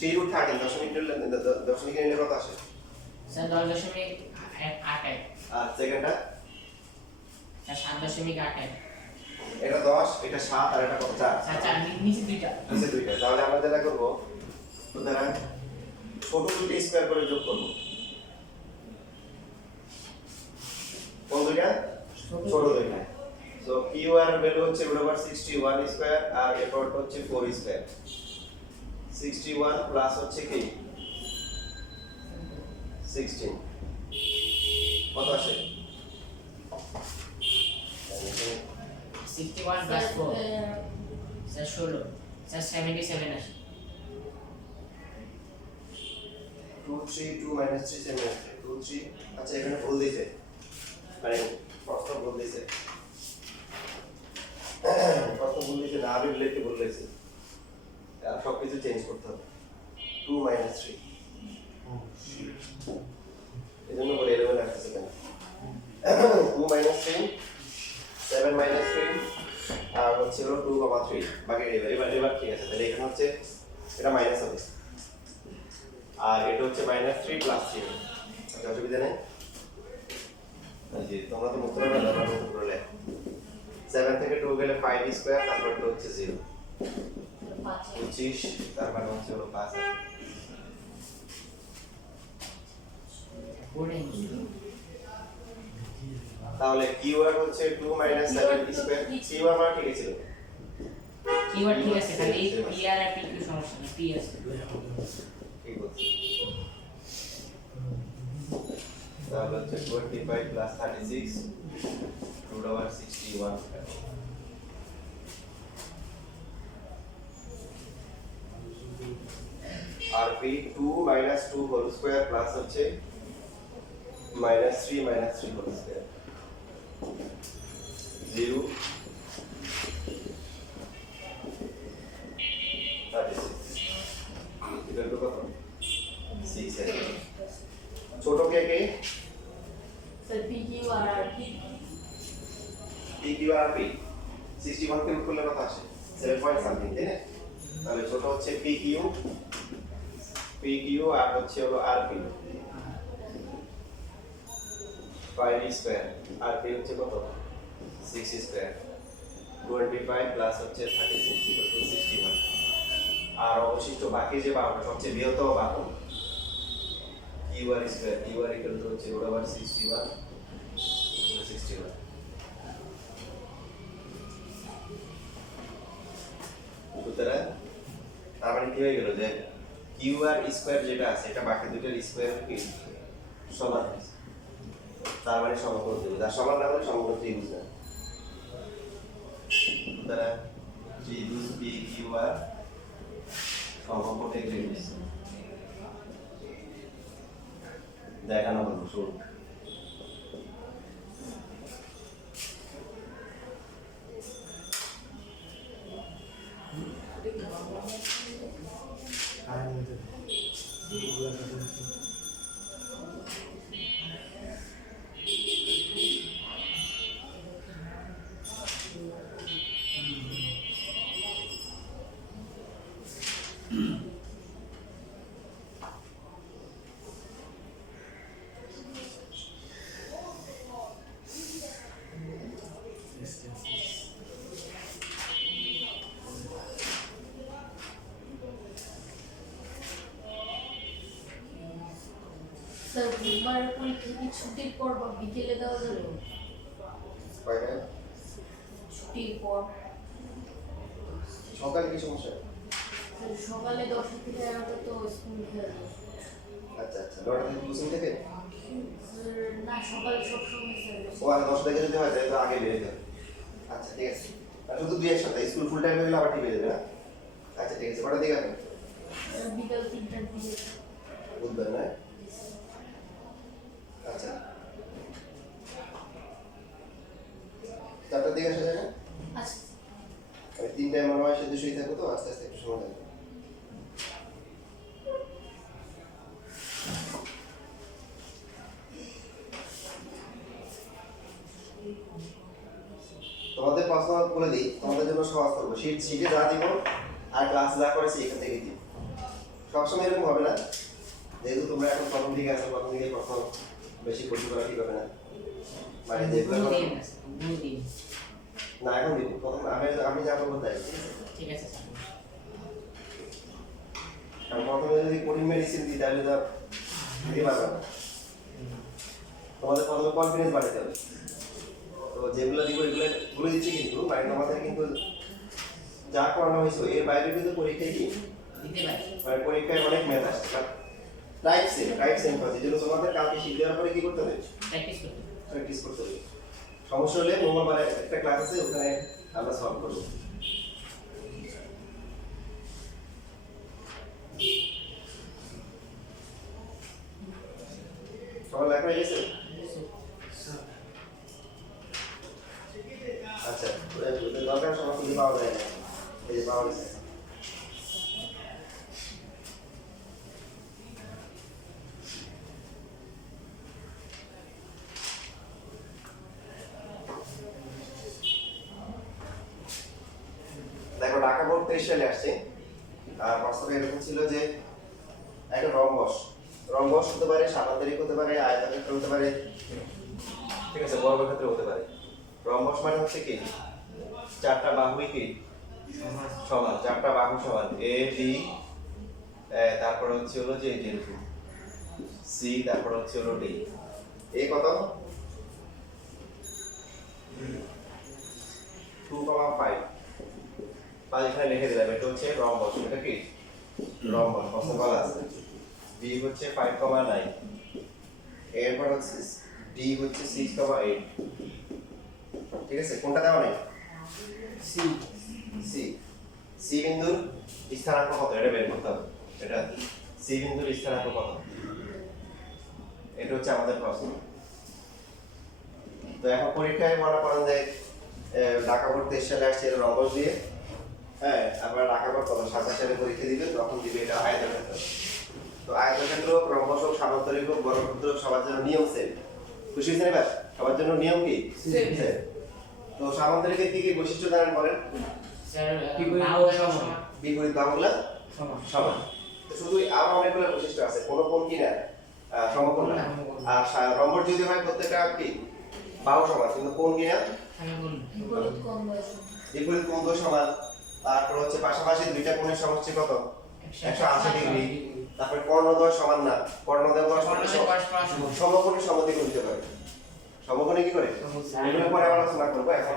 3 root 13 দশমিক নিলে কত আসে স্যার 10.81 আর সেকেন্ডটা স্যার 7.81 এটা 10 এটা 7 আর এটা কত 4 স্যার 4 নিচে দুইটা তাহলে আমরা যেটা করব সুতরাং ছোট দুটো স্কয়ার করে যোগ করব কোন দুইটা ছোট দুইটা সো কিউ আর ভ্যালু হচ্ছে √61 স্কয়ার আর এরপর হচ্ছে 4 স্কয়ার 61 প্লাস হচ্ছে কি 16 কত আসে 61 প্লাস 4 স্যার 16 স্যার 77 আসে 2 3 2 3 7 2 3 আচ্ছা এখানে ভুল দিয়েছে মানে প্রশ্ন ভুল দিয়েছে না আমি রিলেটিভ ভুল দিয়েছে আর সব কিছু চেঞ্জ করতে হবে 2 - 3 এজন্য বলে 11 আসছে কেন 2 - 3 7 - 3 আর হচ্ছে হলো 2,3 বাকি এবার ঠিক আছে তাহলে এখানে হচ্ছে এটা মাইনাস হবে আর এটা হচ্ছে -3 + 3 আচ্ছা অসুবিধা নেই জি তোমরা তো মুক্ত করে দাও মুক্ত করলে 7 থেকে 2 গেলে 5 স্কয়ার তারপর তো হচ্ছে 0 25 তার মানে হচ্ছে হলো 5 তাহলে কিউআর হচ্ছে 2 - 7 স্কয়ার কিউআর মানে ঠিক ছিল কিওয়ার্ড ঠিক আছে খালি পি আর আর পি কি সমস্যা নেই পি আছে ঠিক আছে তাহলে হচ্ছে 25 + 36 √61 আর পি 2 - 2 হোল স্কয়ার প্লাস হচ্ছে -3 - 3 হোল স্কয়ার 0 এটা তো কত 6 আছে ছোট কে কে স্যার পি কিউ আর আর P P Q R P 61 কে রুট করলে কত আসে 7 পয়েন্ট সামথিং তাই না তাহলে ছোট হচ্ছে পি কিউ আর হচ্ছে হলো আর পি 5 স্কয়ার আর পি হচ্ছে কত 6 স্কয়ার 25 প্লাস হচ্ছে 36 61 আর অবশিষ্ট বাকি যে বাহুটা সবচেয়ে বৃহত্তম বাহু QR square QR equal to হচ্ছে √61 সুতরাং তার মানে কি হয়ে গেল যে কিউআর স্কয়ার যেটা আছে এটা বাকি দুটোর স্কয়ার কি সমান হয়েছে তার মানে সমকোণ ত্রিভুজ আর সমান না হলে সমকোণ ত্রিভুজ না সুতরাং ত্রিভুজ পি কিউআর সমকোণ ত্রিভুজ দেখানো হলো শুরু স্যার বুধবার পরীক্ষা কি ছুটির পর বা বিকেলে দেওয়া যাবে কয়টা ছুটির পর সকালে কি সমস্যা স্যার সকালে 10টা থেকে 11টা তো স্কুল খেলা আচ্ছা আচ্ছা 9টা থেকে কোচিং থেকে স্যার না সকালে সব সময় স্যার ও আর 10 থেকে যদি হয় তাহলে তো আগে বের হতে আচ্ছা ঠিক আছে আর শুধু দুই এক সপ্তাহ স্কুল ফুল টাইম হলে আবার ঠিক হয়ে যাবে না আচ্ছা ঠিক আছে কটা দিকে আসবে বিকাল 3টার দিকে বুধবার না আচ্ছা 4টার দিকে আসা যায় না আচ্ছা আমি 3টায় মনে হয় শুধু শুয়ে থাকবো তো আস্তে আস্তে একটু সময় লাগবে তোমাদের প্রশ্ন বলে দিই তোমাদের জন্য সহজ করবো শীটে যা দিব আর ক্লাস যা করেছি এখান থেকে দিব সবসময় এরকম হবে না, যেহেতু তোমরা এখন প্রথম দিকে আসো, প্রথম দিকে কখনো বেশি কঠিন করা ঠিক হবে না। মানে যেগুলো না এখন দিব, প্রথম আমি যা বলবো তাই, ঠিক আছে স্যার। কারণ প্রথমে যদি কঠিন মেডিসিন দিই তাহলে তো দিতে পারবে না। তোমাদের প্রথমে কনফিডেন্স বাড়াতে হবে। তো যেগুলো দিব এগুলো বলে দিচ্ছি, কিন্তু মানে তোমাদের কিন্তু যা করানো হয়েছে এর বাইরে কিন্তু পরীক্ষায় কি দিতে পারি। মানে পরীক্ষায় অনেক ম্যাথ আসছে, টাইপ সেম পাচ্ছি, যেগুলো তোমাদের কালকে শিখে দেওয়ার পরে কি করতে হবে, প্র্যাকটিস করতে হবে। সমস্যা হলে মঙ্গলবারে একটা ক্লাস আছে, ওখানে আমরা সলভ করবো। সবার লেখা হয়ে গেছে? আচ্ছা, ওদের দরকার সবার খুঁজে পাওয়া যায় না, এই যে পাওয়া গেছে। দেখো ঢাকা বোর্ড 23 সালে আসছে, আর প্রশ্নটা এরকম ছিল যে একটা রম্বস হতে পারে, সামান্তরিক হতে পারে, আয়তক্ষেত্র হতে পারে, ঠিক আছে, বর্গক্ষেত্র হতে পারে। রম্বস মানে হচ্ছে কি, চারটা বাহুই কি সমান, চারটা বাহু সমান, এ বি, তারপরে হচ্ছে হলো যে যেরকম সি, তারপরে হচ্ছে হলো ডি। এ কত 2,5 তাহলে এখানে লিখে দিলাম, এটা হচ্ছে রম্বস। এটা কি রম্বস, প্রশ্ন বলা আছে। বি হচ্ছে 5,9, এরপর হচ্ছে ডি হচ্ছে 6,8। ঠিক আছে, কোনটা দেওয়া নেই? C C. সি বিন্দুর স্থানাঙ্ক কত এটা বের করতে হবে। এটা সি বিন্দুর স্থানাঙ্ক কত, এটা হচ্ছে আমাদের প্রশ্ন। তো এখন পরীক্ষায় মনে করেন যে ঢাকা বোর্ড 23 সালে আসছে এটা রম্বস দিয়ে, হ্যাঁ, আমরা ঢাকা বোর্ড কত 27 সালে পরীক্ষা দিবে, তখন দিবে এটা আয়তক্ষেত্র। তো আয়তক্ষেত্র হোক, রম্বস হোক, সামান্তরিক হোক, বর্গক্ষেত্র হোক, সবার জন্য নিয়ম সেম। খুশি হয়েছেন এবার? সবার জন্য নিয়ম কি সেম। তো সামান্তরিকের কি কি বৈশিষ্ট্য জানেন বলেন? স্যার বিপরীত বাহুগুলা সমান। তো শুধু আরো অনেকগুলো বৈশিষ্ট্য আছে, কোন কোন কি না সমকোণ না। আর রম্বস যদি হয় প্রত্যেকটা কি বাহু সমান, কিন্তু কোন কি না বিপরীত কোণ দুই সমান। তারপর হচ্ছে পাশাপাশি দুইটা কোণের সমষ্টি কত 180 ডিগ্রি। তারপরে কর্ণদ্বয় সমান না, কর্ণদ্বয় সমকোণী সমদ্বিখণ্ড হতে পারে। সমকোণী কি করে এগুলো পরে আমরা আলোচনা করব, এখন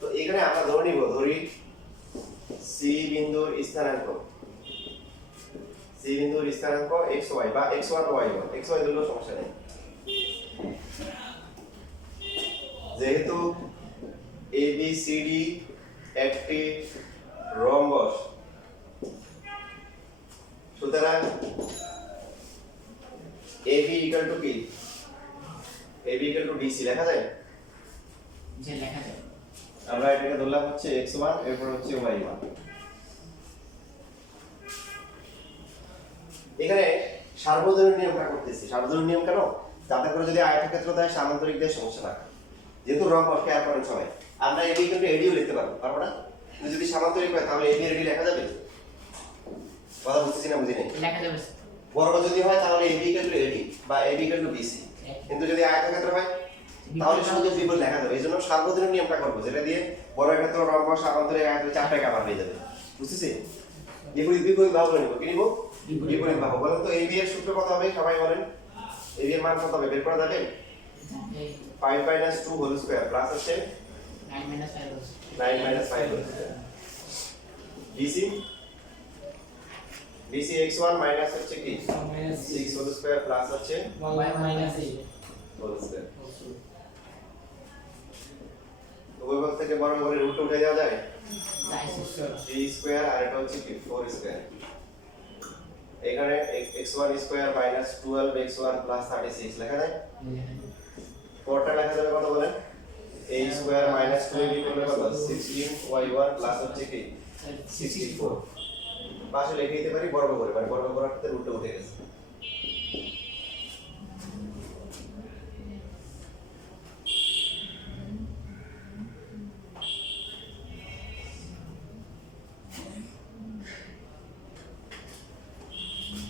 তো এখানে আমরা ধরি সি বিন্দুর স্থানাঙ্ক, xy বা x1 y1, xy দিলেও সমস্যা নেই। যেহেতু ABCD একটি রম্বস, সুতরাং AB ইকুয়াল টু কি, AB ইকুয়াল টু BC লেখা যায়? যে লেখা যায়। আমরা এটাকে ধরলাম হচ্ছে x1, এরপর হচ্ছে y1। এখানে সার্বজনীন নিয়মটা করতেছি। সার্বজনীন নিয়ম কেন? যাতে করে যদি আয়তক্ষেত্র দেয়, সামান্তরিক দেয়, সমস্যা না। যেহেতু রম্বস, খেয়াল করেন সবাই, আমরা AB কিন্তু AD ও লিখতে পারবো না? কিন্তু যদি সামান্তরিক হয় তাহলে AB AD লেখা যাবে? কথা বুঝতেছি না, বুঝি নাই? লেখা যাবে। বর্গ যদি হয় তাহলে AB AD বা AB BC, কিন্তু যদি আয়তক্ষেত্র হয় তাহলে শুধু বিপরীত লেখা যাবে। এই জন্য সার্বজনীন নিয়মটা করবো, যেটা দিয়ে বর্গক্ষেত্র, রম্বস, সামান্তরিক, আয়তক্ষেত্র চারটায় কভার হয়ে যাবে। বুঝতেছি? বিপরীত বাহু নিব, কি নিব? বিপরীত বাহু। বলেন তো AB এর সূত্র কত হবে, সবাই বলেন। AB এর মান কত হবে বের করা যাবে? 5 - 2 হোল স্কয়ার প্লাস হচ্ছে 9 - 5 9 - 5 whole square. BC x1 minus হচ্ছে কি 6 হোল স্কয়ার প্লাস হচ্ছে y - 8 হোল স্কয়ার। উভয় পক্ষ থেকে বড় করে রুট উঠে দেওয়া যায়, 3 স্কয়ার, আর এটা হচ্ছে কি 4 স্কয়ার। এখানে x1 square minus 12x1 plus 36 লেখা যায়। 4টা লেখা যাবে কত বলেন? a স্কয়ার মাইনাস 12 করলে কত 16y1 প্লাস হচ্ছে কি 64। পাশে লিখে দিতে পারি বর্গ করে, মানে বর্গ করার ক্ষেত্রে রুটে উঠে গেছে।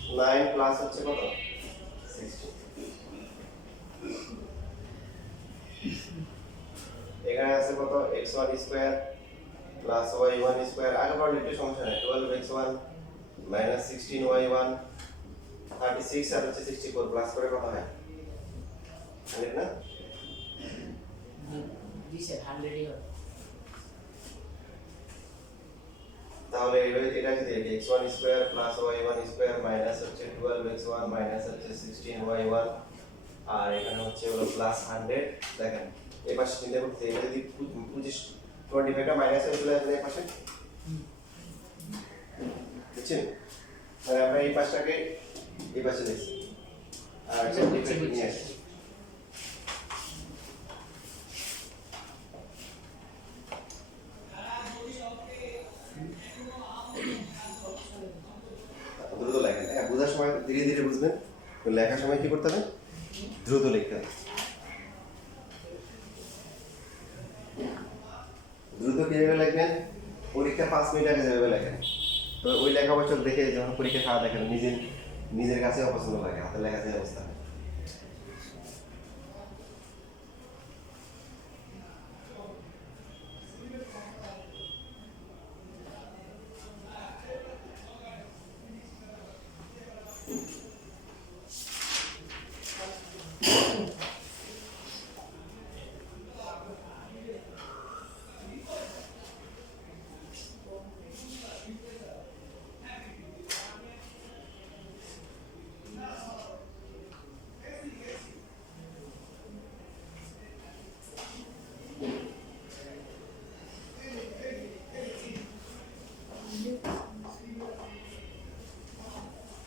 9 প্লাস হচ্ছে কত 16 এখানে আছে কত x1 square plus y1 square আগে পড়লে একটু সমস্যা নেই 12x1 মাইনাস 16y1 36 আর হচ্ছে 64 প্লাস করে কত হয় 100 না দিছে 100 এর তাহলে এটা যদি x1 square plus y1 square minus হচ্ছে 12x1 মাইনাস হচ্ছে 16y1 আর এখানে হচ্ছে হলো প্লাস 100 দেখেন এই পাশে চিন্তা করতে এটা যদি 25 25 টা মাইনাস হয়ে চলে আসবে এই পাশে বুঝছেন মানে আমরা এই পাশটাকে এই পাশে দিচ্ছি আর এটা ডিফারেন্ট নিয়ে আসছি দ্রুত লেখেন হ্যাঁ বোঝার সময় ধীরে ধীরে বুঝবেন তো লেখার সময় কি করতে হবে দ্রুত লিখতে হবে দ্রুত কিভাবে লিখবেন পরীক্ষা 5 মিনিট আগে যেভাবে লেখেন তো ওই লেখা অবশ্য দেখে যখন পরীক্ষা খাওয়া দেখেন নিজের কাছে অপছন্দ লাগে হাতে লেখা যে অবস্থা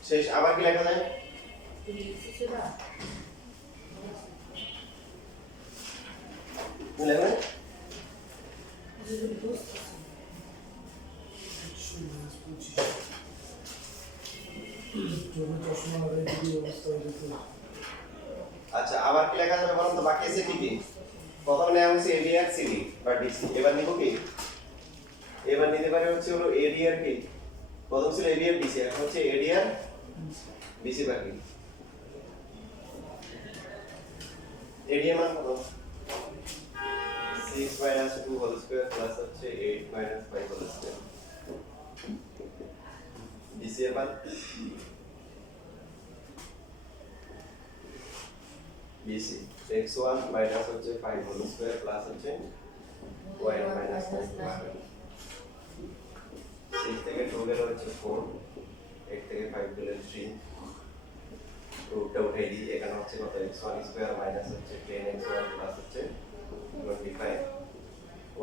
শেষ আবার কি লেখা যায় কি লেখবেন আচ্ছা আবার কি লেখা যাবে বলুন তো বাকি আছে কি কি প্রথম নেওয়া হয়েছে এডি আর সিডি বা ডিসি এবার নিব কি এবার নিতে পারে হচ্ছে হলো এডি আর কি প্রথম ছিল এডি আর ডিসি এখন হচ্ছে এডি আর ডিসি বাকি এডি এর মান কত 6 minus 2 whole square plus হচ্ছে 8 minus 5 whole square ডিসি এর মান BC x1 minus হচ্ছে 5 whole square plus হচ্ছে y1 minus 5 whole square 6 থেকে 2 গেলে হচ্ছে 4 8 থেকে 5 গেলে 3 রুটটা উঠাই দিই এখানে হচ্ছে কত x1 স্কয়ার মাইনাস হচ্ছে 10x1 প্লাস হচ্ছে 25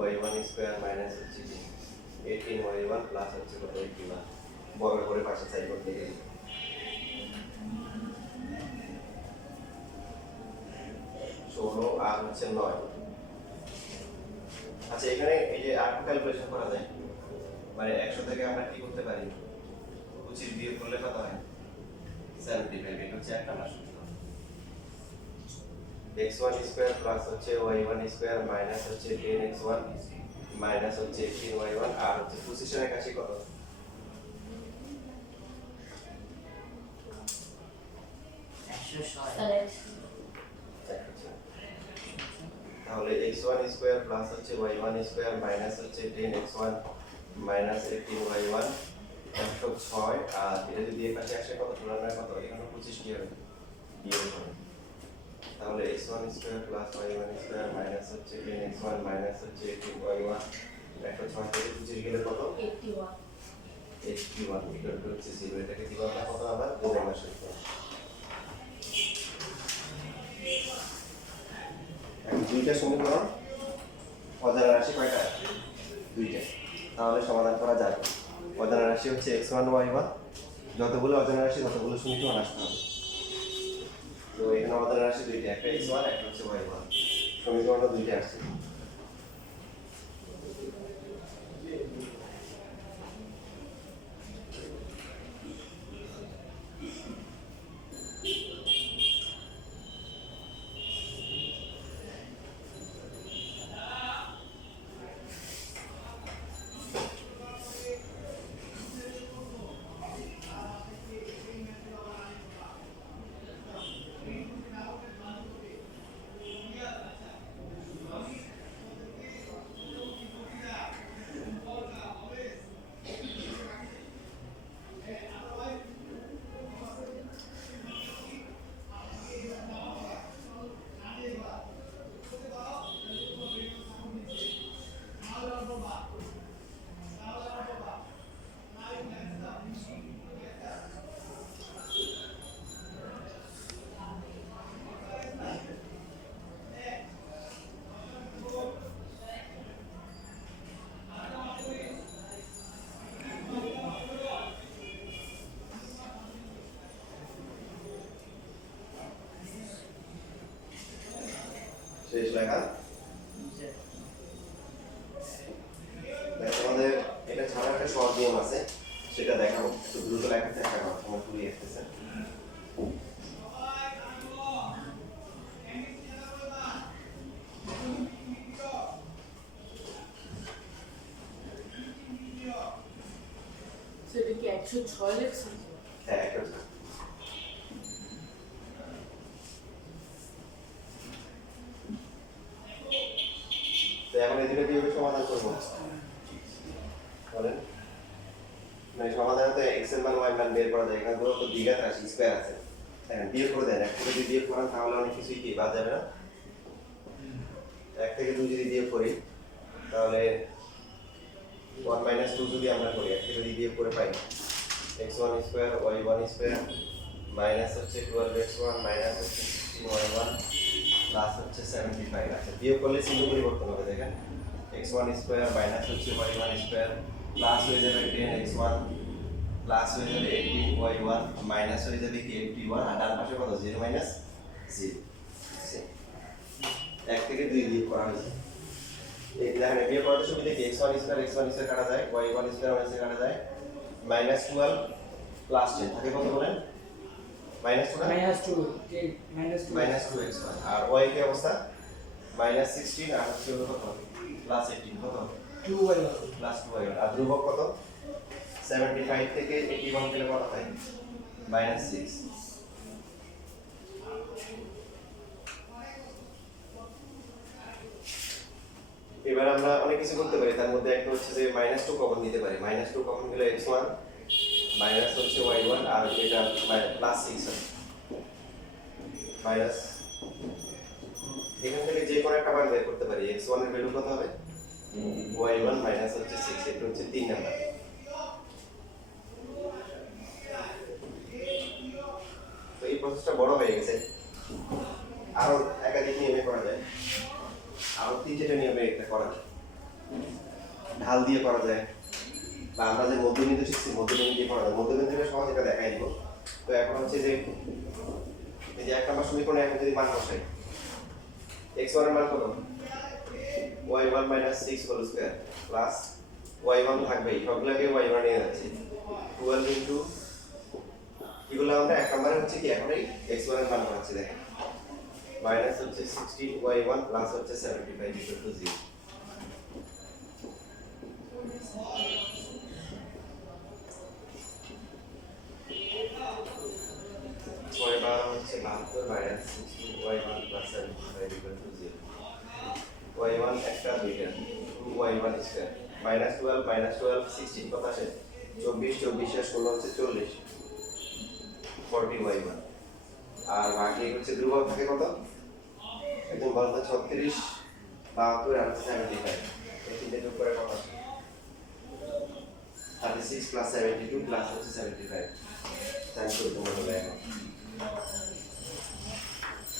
y1 স্কয়ার মাইনাস হচ্ছে 18y1 প্লাস হচ্ছে কত 81 বর্গ করে পাশে সাইড করতে গেলে 16 আর হচ্ছে 9 আচ্ছা এখানে এই যে আর ক্যালকুলেশন করা যায় মানে 100 থেকে আমরা কি করতে পারি 25 বিয়োগ করলে কত হয় 75 এটা হচ্ছে একটা মাস x1 স্কয়ার প্লাস হচ্ছে y1 স্কয়ার মাইনাস হচ্ছে 10x1 মাইনাস হচ্ছে 18y1 আর হচ্ছে 25 এর কাছে কত 106 তাহলে x1 স্কয়ার প্লাস হচ্ছে y1 স্কয়ার মাইনাস হচ্ছে 10x1 মাইনাস 18y1 106 আর এটা যদি এই পাশে আসে কত তুলনায় কত এখানে 25 কি হবে বিয়োগ হবে তাহলে x1 square plus y1 square minus হচ্ছে 10x1 মাইনাস হচ্ছে 18y1 106 থেকে 25 গেলে কত 81 ইকুয়াল টু হচ্ছে 0 এটাকে দিবা কত আবার গুণ মাসে দুইটা সমীকরণ অজানা রাশি কয়টা দুইটা তাহলে সমাধান করা যাবে অজানা রাশি হচ্ছে x1 y1 যতগুলো অজানা রাশি ততগুলো সমীকরণ আসতে হবে তো এখানে অজানা রাশি দুইটা একটা x1 একটা হচ্ছে y1 সমীকরণ দুইটা আসছে লেখা তোমাদের এটা ছাড়া একটা সহজ নিয়ম আছে, সেটা দেখাবো। একটু দ্রুত লেখার চেষ্টা করো, তোমার পুরো আসতেছে। সেটা কি 106 লেখছে? হ্যাঁ, একটা তো এখন এদিকে কিভাবে সমাধান করবো বলেন? মানে সমাধানে তো x এর মান y মান বের করা যায়, এখানে তো দ্বিঘাত রাশি স্কয়ার আছে। হ্যাঁ, বিয়োগ করে দেন। এক থেকে যদি বিয়োগ করেন তাহলে অনেক কিছুই কি বাদ যাবে না। এক থেকে 2 যদি বিয়োগ করি তাহলে 1 - 2 যদি আমরা করি, এক থেকে যদি বিয়োগ করে পাই x1 square y1 square minus হচ্ছে 12x1 মাইনাস হচ্ছে 16y1 প্লাস হচ্ছে 75। আচ্ছা, বিয়োগ করলে চিহ্ন পরিবর্তন হবে, দেখেন x1 স্কয়ার মাইনাস হচ্ছে y1 স্কয়ার প্লাস হয়ে যাবে 10x1 প্লাস হয়ে যাবে 18y1 মাইনাস হয়ে যাবে কি 81, আর ডান পাশে কত 0 মাইনাস 0। এক থেকে 2 বিয়োগ করা হয়েছে। এই দেখেন বিয়োগ করার সুবিধা কি x1 স্কয়ার কাটা যায়, y1 স্কয়ার কাটা যায়, মাইনাস 12 প্লাস 10 থাকে কত বলেন? মাইনাস 2 মাইনাস 2x1, আর y কি অবস্থা মাইনাস 16 আর হচ্ছে কত প্লাস 18 কত 2y1 প্লাস 2y1, আর ধ্রুবক কত 75 থেকে 81 গেলে কত হয় মাইনাস 6। এবার আমরা অনেক কিছু করতে পারি, তার মধ্যে একটা হচ্ছে যে -2 কমন নিতে পারি। -2 কমন গেলে x1 মাইনাস হচ্ছে y1 আর এটা প্লাস 6 হয় মাইনাস, এখান থেকে যে কোনো একটা মান বের করতে পারি। x1 এর ভ্যালু কত হবে y1 মাইনাস হচ্ছে 6, এটা হচ্ছে 3 নাম্বার। তো এই প্রসেসটা বড় হয়ে গেছে, আরো একাধিক নিয়মে করা যায়, আরো 3-4টা নিয়মে এটা করা যায়। ঢাল দিয়ে করা যায়, বা আমরা যে মধ্যবিন্দু শিখছি মধ্যবিন্দু দিয়ে করা যায়। মধ্যবিন্দুটা সহজ, এটা দেখাই দিব। তো এখন হচ্ছে যে এই যে 1 নম্বর সমীকরণে এখন যদি মান বসাই, x1 এর মান কত y1 - 6 whole square plus y1 থাকবে, সবগুলোকে y1 নিয়ে যাচ্ছে 12 ইনটু এগুলো আমরা 1 নম্বরে হচ্ছে কি এখন এই x1 এর মান পাচ্ছি, দেখেন মাইনাস হচ্ছে 16y1 প্লাস হচ্ছে 75 ইকুয়াল টু 0। y1 হচ্ছে 72 minus 16y1 plus 75 equal to 0। y1 একটা দুইটা 2y1 স্কয়ার মাইনাস 12 16 কত আসে 24, 24 আর 16 হচ্ছে 40 40y1, আর বাকি হচ্ছে ধ্রুবক থাকে কত একদম বলতে 36 72 আর 75, এই তিনটে যোগ করে কত 36 প্লাস 72 প্লাস হচ্ছে 75 টাইম করে তোমরা বলে এখন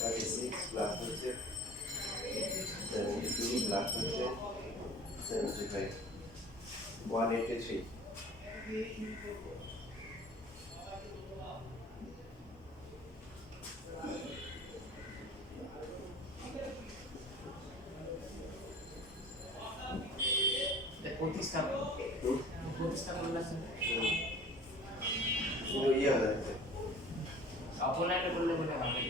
36 প্লাস হচ্ছে 72 প্লাস হচ্ছে 75 183। প্রতিস্থাপন আছে কিন্তু ইয়ে হয়ে যাচ্ছে অপলাইনে করলে বলে হবে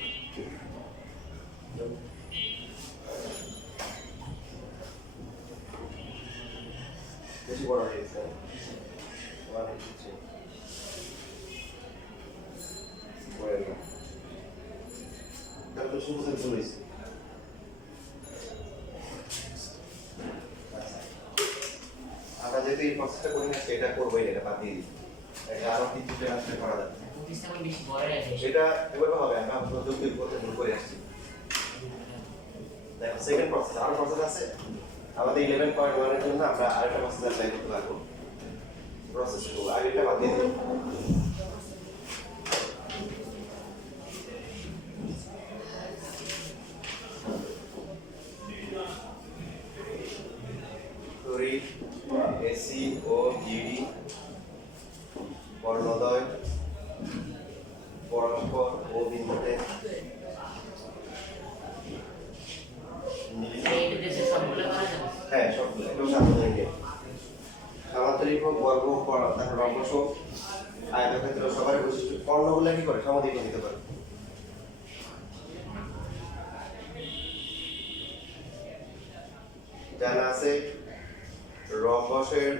বেশি বড় হয়ে গেছে 183 বড় না, তাহলে তো শুধু ভুল হয়েছে। আমরা যেহেতু এই প্রসেসটা করি না সেটা করবোই না, এটা বাদ দিয়ে দিই, এটা আরো কিছু ট্রান্সফার করা যাবে। প্রতিস্থাপন বেশি বড় আছে সেটা এভাবে হবে, আমরা প্রথম দুই করতে ভুল করে আসছি। দেখো সেকেন্ড প্রসেস আরো প্রসেস আছে আমাদের 11.1 এর জন্য, আমরা আরেকটা প্রসেস অ্যাপ্লাই করতে পারবো। প্রসেস 2 আগেরটা বাদ দিয়ে দিই। তড়িৎ এসি ও জিডি বর্ণদ্বয় পরস্পর ও বিন্দুতে হ্যাঁ সবগুলো একদম সাবধানে নিয়ে সামান্তরিক হোক বর্গ হোক তারপর রম্বস হোক আয়তক্ষেত্র সবার বৈশিষ্ট্য কর্ণগুলো কি করে সমদ্বিখণ্ডিত করে জানা আছে রম্বসের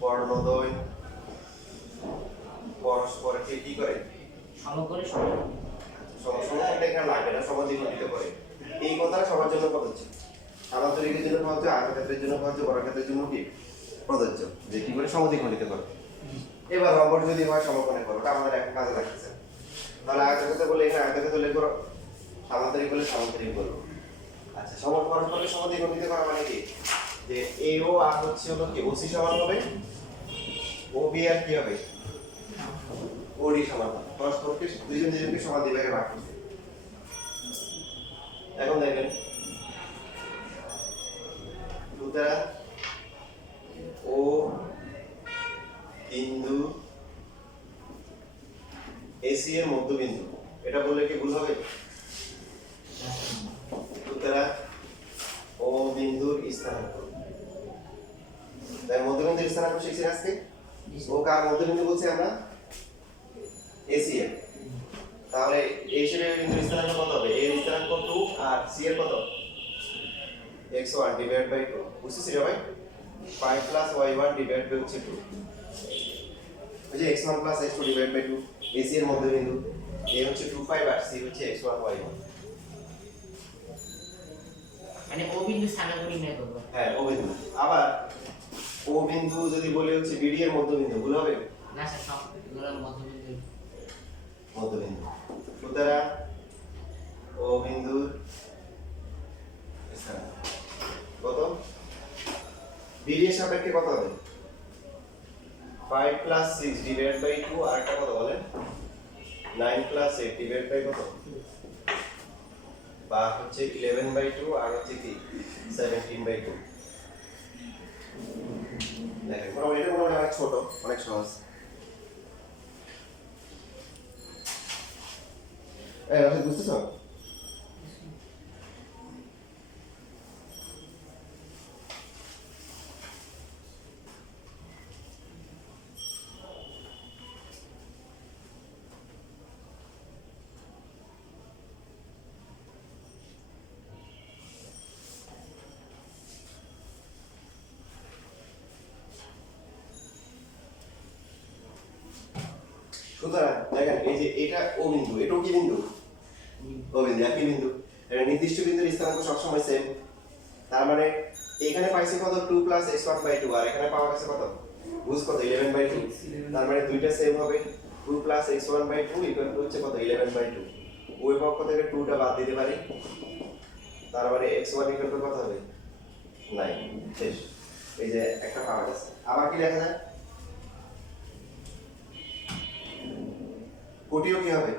কর্ণদ্বয় পরস্পরকে কি করে সমকোণে সমকোণটা এখানে লাগে না সমদ্বিখণ্ডিত করে এই কথাটা সবার জন্য প্রযোজ্য সামান্তরিকের জন্য প্রযোজ্য আয়তক্ষেত্রের জন্য প্রযোজ্য বর্গক্ষেত্রের জন্য কি প্রযোজ্য যে কি করে সমদ্বিখণ্ডিত করে এবার রম্বস যদি হয় সমকোণে করো ওটা আমাদের এখন কাজে লাগতেছে তাহলে আয়তক্ষেত্র বলে এখানে আয়তক্ষেত্র লিখবো সামান্তরিক বলে সামান্তরিক বলবো আচ্ছা পরস্পরকে সমদ্বিখণ্ডিত করা মানে কি যে এ ও আর হচ্ছে হলো কি ওসি সমান হবে ও বি আর কি হবে ওডি সমান হবে পরস্পরকে দুজনকে সমান বিভাগে ভাগ করতে এখন দেখেন সুতরাং ও বিন্দু এসি এর মধ্যবিন্দু এটা বললে কি ভুল হবে সুতরাং ও বিন্দুর স্থানাঙ্ক তাই মধ্যবিন্দুর স্থানাঙ্ক শিখছি আজকে ও কার মধ্যবিন্দু বলছি আমরা এসি এর তাহলে এসি এর বিন্দুর স্থানাঙ্ক কত হবে এর স্থানাঙ্ক 2 আর সি এর কত x1 ডিভাইড বাই 2 বুঝছিস রে ভাই 5 প্লাস y1 ডিভাইড বাই হচ্ছে 2 ওই যে x1 plus x2 divide by 2 AC এর মধ্যবিন্দু a হচ্ছে 2 5 আর c হচ্ছে x1 y1 মানে ও বিন্দু স্থানাঙ্ক নির্ণয় করব হ্যাঁ ও বিন্দু আবার ও বিন্দু যদি বলে হচ্ছে বিডি এর মধ্যবিন্দু ভুল হবে না স্যার সব এগুলো মধ্যবিন্দু সুতরাং ও বিন্দুর স্থানাঙ্ক কত বিডি এর সাপেক্ষে কত হবে 5 প্লাস 6 ডিভাইড বাই 2 আর একটা কত বলেন 9 প্লাস 8 ডিভাইড বাই কত বা হচ্ছে 11 বাই 2 আর হচ্ছে কি 17 বাই 2 দেখেন এটা অনেক ছোট অনেক সহজ এই রাশি বুঝতেছো সুতরাং দেখেন এই যে এটা ও বিন্দু এটাও কি বিন্দু ও বিন্দু একই বিন্দু এটা নির্দিষ্ট বিন্দুর স্থানাঙ্ক সবসময় সেম তার মানে এখানে পাইছি কত 2 প্লাস x1 বাই 2 আর এখানে পাওয়া গেছে কত বুঝ কত 11 বাই 2 তার মানে দুইটা সেম হবে 2 plus x1 by 2 equal to হচ্ছে কত 11 বাই 2 ওই পক্ষ থেকে 2 টা বাদ দিতে পারি তার মানে x1 ইকুয়াল টু কত হবে 9 শেষ এই যে একটা পাওয়া গেছে আবার কি লেখা যায় কোটিও কি হবে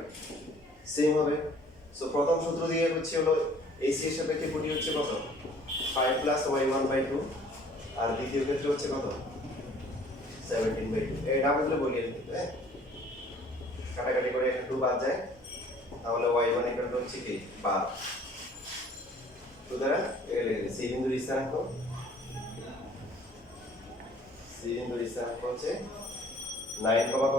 সেম হবে সো প্রথম সূত্র দিয়ে হচ্ছে হলো AC এর সাপেক্ষে কোটি হচ্ছে কত 5 প্লাস y1 বাই 2 আর দ্বিতীয় ক্ষেত্রে হচ্ছে কত 17 বাই 2 এই নামগুলো বলিয়ে দিতে হ্যাঁ কাটাকাটি করে 2 বাদ যায় তাহলে y1 ইকুয়াল টু হচ্ছে কি 12 সুতরাং এই লিখে সি বিন্দুর স্থানাঙ্ক হচ্ছে 9 কত